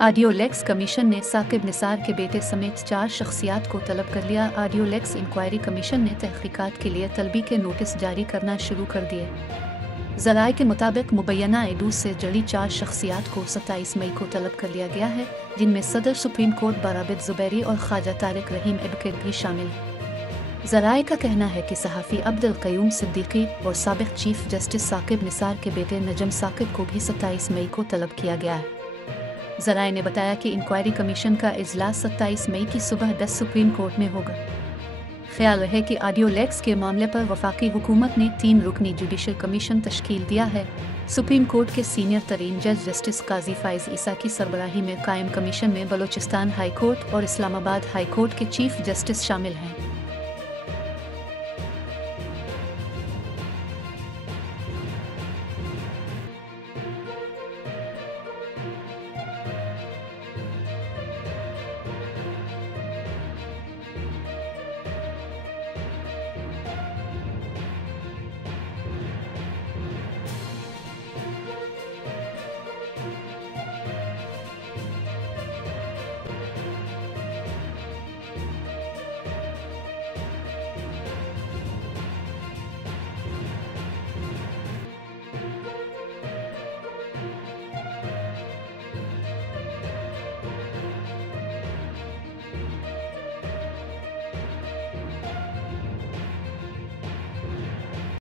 ऑडियोलेक्स commission ने साकिब निसार के बेटे समेत 4 शख्सियात को तलब कर लिया। ऑडियोलेक्स इंक्वायरी कमीशन ने तहकीकात के लिए तलबी के नोटिस जारी करना शुरू कर दिए। ज़राए के मुताबिक मुबैना एडूस से जुड़ी 4 शख्सियात को 27 मई को तलब कर लिया गया है, जिनमें सदर सुप्रीम कोर्ट बाराबिद ज़ुबैरी और ख्वाजा तारिक रहीम एडवोकेट भी शामिल हैं। ज़राए का कहना है कि सहाफ़ी अब्दुल क़य्यूम सिद्दीकी और साबिक़ चीफ जस्टिस साकिब निसार के बेटे नजम साकिब को भी 27 मई को तलब किया गया है। ज़राए ने बताया कि इंक्वायरी कमीशन का इजलास 27 मई की सुबह 10 सुप्रीम कोर्ट में होगा। ख्याल रहे कि ऑडियोलेक्स के मामले पर वफाकी हुकूमत ने 3 रुकनी जुडिशल कमीशन तश्कील दिया है। सुप्रीम कोर्ट के सीनियर तरीन जज जस्टिस काजी फ़ाइज़ ईसा की सरबराही में कायम कमीशन में बलोचिस्तान हाई कोर्ट और इस्लामाबाद हाई कोर्ट के चीफ जस्टिस शामिल हैं।